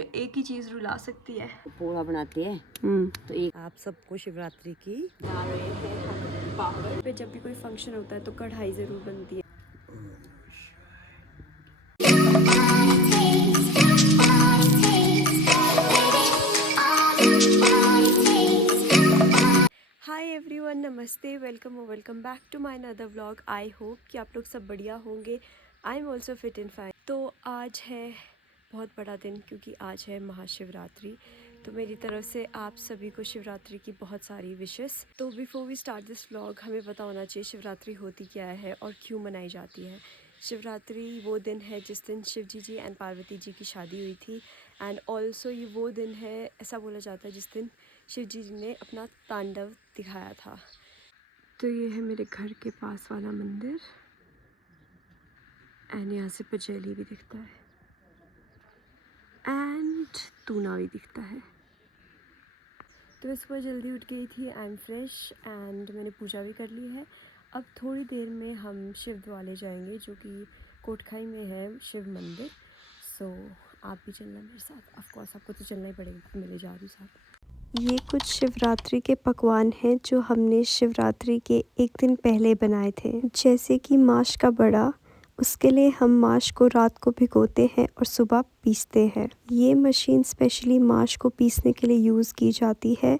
सिर्फ एक ही चीज़ रुला सकती है। पोहा बनाते हैं तो एक आप सबको शिवरात्रि की बना रहे हैं हम पापड़ पे। जब भी कोई फंक्शन होता है तो कढ़ाई ज़रूर बनती है। हाय एवरीवन, नमस्ते, welcome back to my another vlog. I hope कि आप लोग सब बढ़िया होंगे। I am also fit and fine. तो आज है बहुत बड़ा दिन क्योंकि आज है महाशिवरात्रि। तो मेरी तरफ से आप सभी को शिवरात्रि की बहुत सारी विशेस। तो before we start this vlog हमें पता होना चाहिए शिवरात्रि होती क्या है और क्यों मनाई जाती है। शिवरात्रि वो दिन है जिस दिन शिव जी एंड पार्वती जी की शादी हुई थी। एंड ऑल्सो ये वो दिन है, ऐसा बोला जाता है, जिस दिन शिव जी ने अपना तांडव दिखाया था। तो ये है मेरे घर के पास वाला मंदिर एंड यहाँ से पचैली भी दिखता है एंड तूना भी दिखता है। तो मैं सुबह जल्दी उठ गई थी। आई एम फ्रेश एंड मैंने पूजा भी कर ली है। अब थोड़ी देर में हम शिव द्वाले जाएंगे जो कि कोटखाई में है शिव मंदिर। सो आप भी चलना मेरे साथ। ऑफ कोर्स आपको तो चलना ही पड़ेगा, मैं ले जा रही हूँ साथ। ये कुछ शिवरात्रि के पकवान हैं जो हमने शिवरात्रि के एक दिन पहले बनाए थे। जैसे कि माश का बड़ा, उसके लिए हम माश को रात को भिगोते हैं और सुबह पीसते हैं। ये मशीन स्पेशली माश को पीसने के लिए यूज़ की जाती है।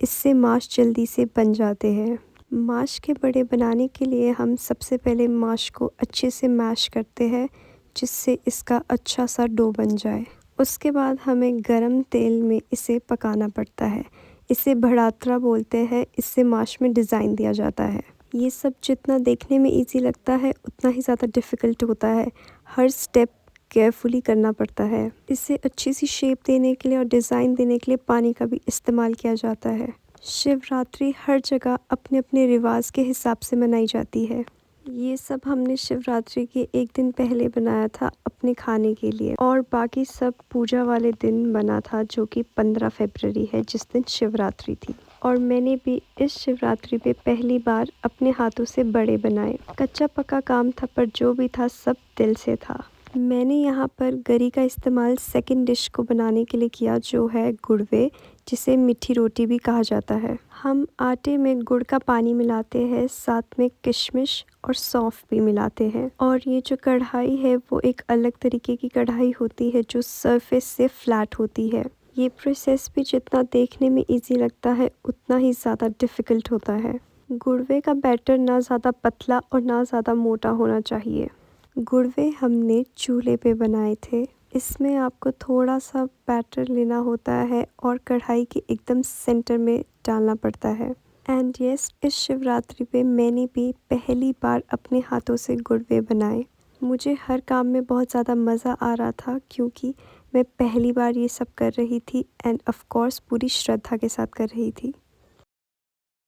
इससे माश जल्दी से बन जाते हैं। माश के बड़े बनाने के लिए हम सबसे पहले माश को अच्छे से मैश करते हैं जिससे इसका अच्छा सा डो बन जाए। उसके बाद हमें गरम तेल में इसे पकाना पड़ता है। इसे भड़ात्रा बोलते हैं। इससे माश में डिज़ाइन दिया जाता है। ये सब जितना देखने में इजी लगता है उतना ही ज़्यादा डिफ़िकल्ट होता है। हर स्टेप केयरफुली करना पड़ता है। इसे अच्छी सी शेप देने के लिए और डिज़ाइन देने के लिए पानी का भी इस्तेमाल किया जाता है। शिवरात्रि हर जगह अपने अपने रिवाज के हिसाब से मनाई जाती है। ये सब हमने शिवरात्रि के एक दिन पहले बनाया था अपने खाने के लिए, और बाकी सब पूजा वाले दिन बना था जो कि 15 फरवरी है जिस दिन शिवरात्रि थी। और मैंने भी इस शिवरात्रि पे पहली बार अपने हाथों से बड़े बनाए। कच्चा पक्का काम था पर जो भी था सब दिल से था। मैंने यहाँ पर गरी का इस्तेमाल सेकंड डिश को बनाने के लिए किया जो है गुड़वे, जिसे मीठी रोटी भी कहा जाता है। हम आटे में गुड़ का पानी मिलाते हैं, साथ में किशमिश और सौंफ भी मिलाते हैं। और ये जो कढ़ाई है वो एक अलग तरीके की कढ़ाई होती है जो सरफेस से फ्लैट होती है। ये प्रोसेस भी जितना देखने में इजी लगता है उतना ही ज़्यादा डिफ़िकल्ट होता है। गुड़वे का बैटर ना ज़्यादा पतला और ना ज़्यादा मोटा होना चाहिए। गुड़वे हमने चूल्हे पे बनाए थे। इसमें आपको थोड़ा सा बैटर लेना होता है और कढ़ाई के एकदम सेंटर में डालना पड़ता है। एंड यस, इस शिवरात्रि पे मैंने भी पहली बार अपने हाथों से गुड़वे बनाए। मुझे हर काम में बहुत ज़्यादा मज़ा आ रहा था क्योंकि मैं पहली बार ये सब कर रही थी एंड ऑफ कोर्स पूरी श्रद्धा के साथ कर रही थी।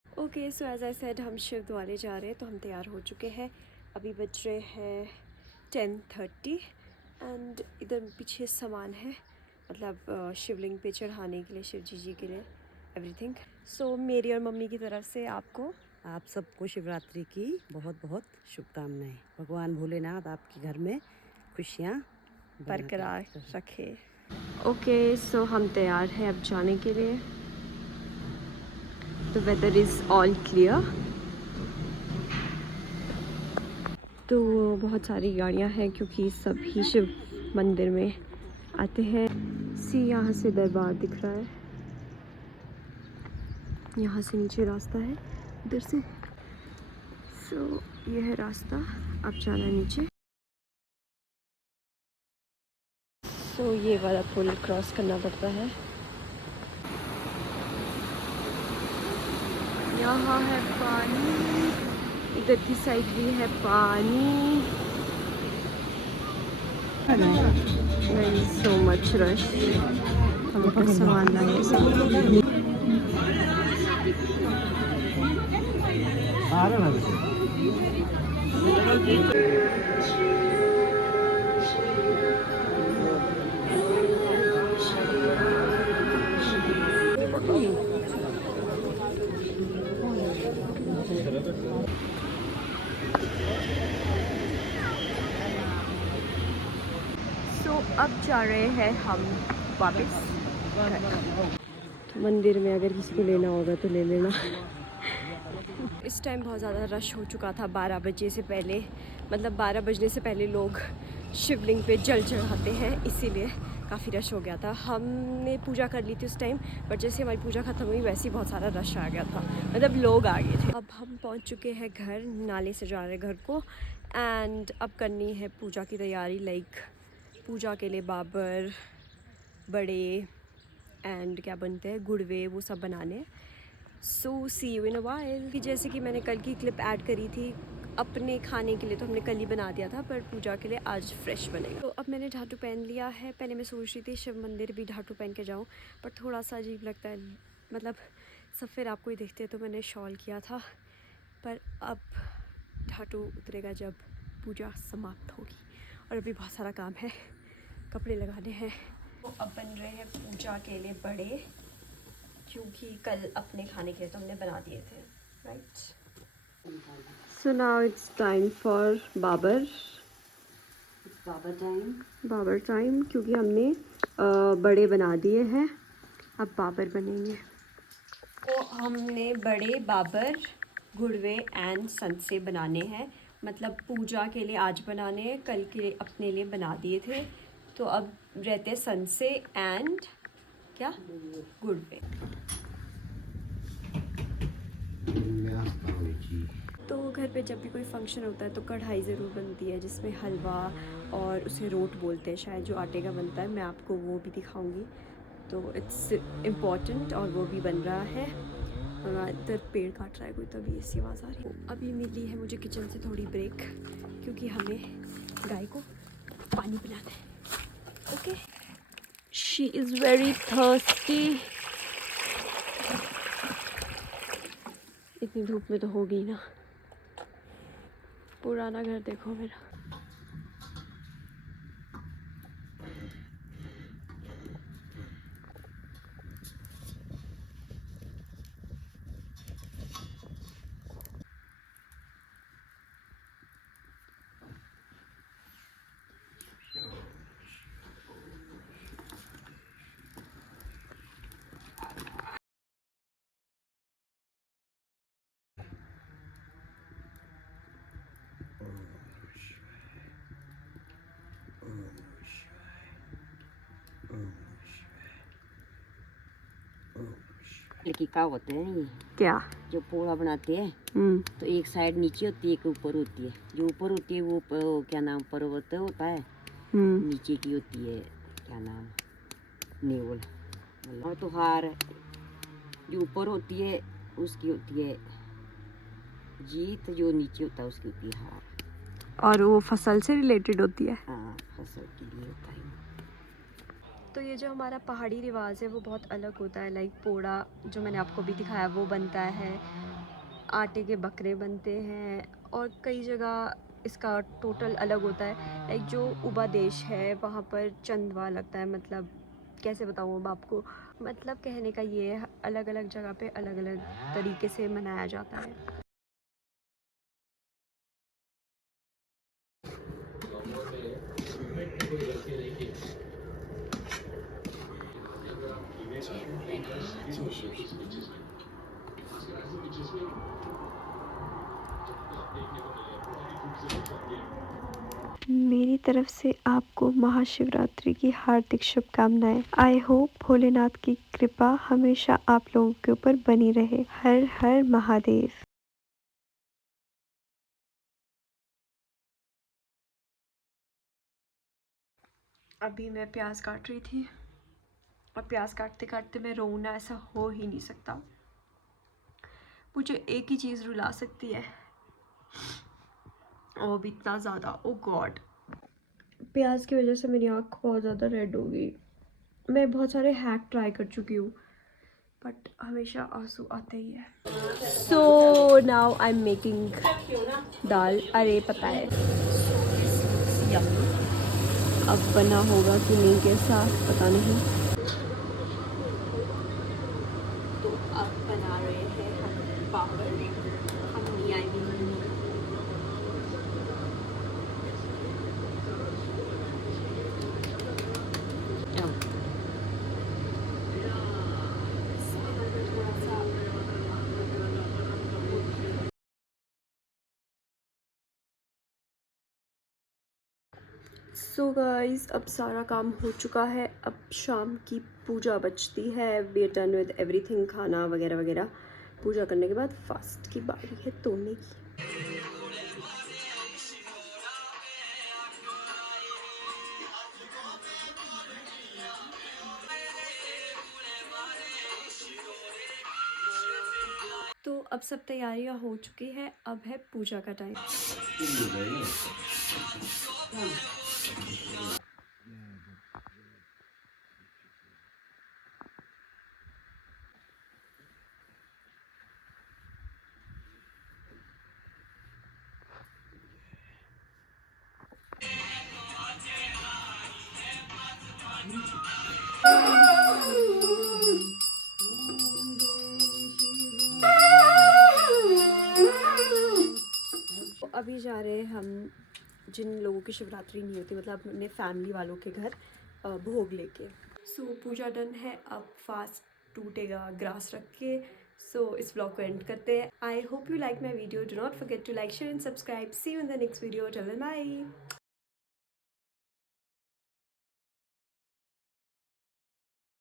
Okay, so as I said हम शिव द्वारे जा रहे हैं तो हम तैयार हो चुके हैं। अभी बज रहे हैं 10:30 एंड इधर पीछे सामान है, मतलब शिवलिंग पे चढ़ाने के लिए, शिव जी के लिए एवरीथिंग। सो मेरी और मम्मी की तरफ से आपको आप सबको शिवरात्रि की बहुत बहुत शुभकामनाएं। भगवान भोलेनाथ आपके घर में खुशियाँ बरकरार रखे। ओके, सो हम तैयार हैं अब जाने के लिए। The weather is all clear. तो बहुत सारी गाड़ियां हैं क्योंकि सभी शिव मंदिर में आते हैं। यहाँ से दरबार दिख रहा है, यहाँ से नीचे रास्ता है इधर से। सो ये है रास्ता, अब जाना है नीचे। सो ये वाला पुल क्रॉस करना पड़ता है। यहाँ है पानी, इधर की साइड भी है पानी। There is so much rush। हम अपना सामान लाए सब। सो अब जा रहे हैं हम वापस तो मंदिर में अगर किसी को लेना होगा तो ले लेना। इस टाइम बहुत ज़्यादा रश हो चुका था 12 बजे से पहले, मतलब 12 बजने से पहले लोग शिवलिंग पे जल चढ़ाते हैं, इसीलिए काफ़ी रश हो गया था। हमने पूजा कर ली थी उस टाइम, बट जैसे हमारी पूजा ख़त्म हुई वैसे ही बहुत सारा रश आ गया था, मतलब लोग आ गए थे। अब हम पहुंच चुके हैं घर, नाले से जा रहे हैं घर को, एंड अब करनी है पूजा की तैयारी। लाइक पूजा के लिए बाबर, बड़े एंड क्या बनते हैं गुड़वे, वो सब बनाने। सो सी यू इन अ वाइल। कि जैसे कि मैंने कल की क्लिप ऐड करी थी, अपने खाने के लिए तो हमने कल ही बना दिया था, पर पूजा के लिए आज फ्रेश बनेगा। तो अब मैंने ढाटू पहन लिया है। पहले मैं सोच रही थी शिव मंदिर भी ढाटू पहन के जाऊँ, पर थोड़ा सा अजीब लगता है, मतलब सब फिर आपको ही देखते, तो मैंने शॉल किया था। पर अब ढाटू उतरेगा जब पूजा समाप्त होगी, और अभी बहुत सारा काम है, कपड़े लगाने हैं। तो अब बन रहे हैं पूजा के लिए बड़े, क्योंकि कल अपने खाने के लिए तो हमने बना दिए थे, right. So now it's time for बाबर टाइम, क्योंकि हमने बड़े बना दिए हैं, अब बाबर बनेंगे। तो हमने बड़े बाबर, गुड़वे एंड संसे बनाने हैं, मतलब पूजा के लिए आज बनाने हैं, कल के लिए अपने लिए बना दिए थे। तो अब रहते हैं संसे एंड क्या गुड़वे। तो घर पे जब भी कोई फंक्शन होता है तो कढ़ाई ज़रूर बनती है, जिसमें हलवा और उसे रोट बोलते हैं शायद, जो आटे का बनता है। मैं आपको वो भी दिखाऊंगी, तो इट्स इम्पॉर्टेंट, और वो भी बन रहा है। इधर पेड़ काट रहा है कोई, तभी ऐसी आवाज़ आ रही है। अभी मिली है मुझे किचन से थोड़ी ब्रेक, क्योंकि हमें गाय को पानी पिलाना है। Okay, she is very thirsty. इतनी धूप में तो होगी ना। पुराना घर देखो मेरा। लड़की का होते हैं ये, क्या? जो पोहा बनाते हैं, तो एक साइड नीचे होती है, एक ऊपर होती है। जो ऊपर होती है वो क्या नाम, पर्वत होता है, नीचे की होती है क्या नाम, नेवल। और तो हार जो ऊपर होती है उसकी होती है जीत, जो नीचे होता है उसकी होती है हार। और वो फसल से रिलेटेड होती है। हाँ, फसल के लिए होता है। तो ये जो हमारा पहाड़ी रिवाज है वो बहुत अलग होता है। लाइक पोड़ा जो मैंने आपको भी दिखाया वो बनता है, आटे के बकरे बनते हैं, और कई जगह इसका टोटल अलग होता है। लाइक जो उबा देश है वहाँ पर चंदवा लगता है, मतलब कैसे बताऊँ अब आपको, मतलब कहने का ये है, अलग अलग जगह पे अलग अलग तरीके से मनाया जाता है। मेरी तरफ से आपको महाशिवरात्रि की हार्दिक शुभकामनाएं। आई होप भोलेनाथ की कृपा हमेशा आप लोगों के ऊपर बनी रहे। हर हर महादेव। अभी मैं प्याज काट रही थी, और प्याज काटते काटते मैं रोऊं ना, ऐसा हो ही नहीं सकता। मुझे एक ही चीज़ रुला सकती है, और भी इतना ज़्यादा, ओ गॉड। प्याज की वजह से मेरी आँख बहुत ज़्यादा रेड हो गई। मैं बहुत सारे हैक ट्राई कर चुकी हूँ, बट हमेशा आंसू आते ही है। So now I am making dal. अरे पता है अब बना होगा कि नहीं, कैसा पता नहीं। तो अब बना रहे हैं हम पापड़। हम नहीं आएंगे। सो गाइस, अब सारा काम हो चुका है, अब शाम की पूजा बचती है। We are done with everything, खाना वगैरह वगैरह। पूजा करने के बाद फास्ट की बारी है तोड़ने की। तो अब सब तैयारियां हो चुकी है, अब है पूजा का टाइम। तो अभी जा रहे हैं हम, जिन लोगों की शिवरात्रि नहीं होती, मतलब अपने फैमिली वालों के घर भोग लेके। सो पूजा डन है, अब फास्ट टूटेगा ग्रास रख के। सो इस ब्लॉग को एंड करते हैं। I hope you like my video. Do not forget to like, share and subscribe. See you in the next video. Till then bye.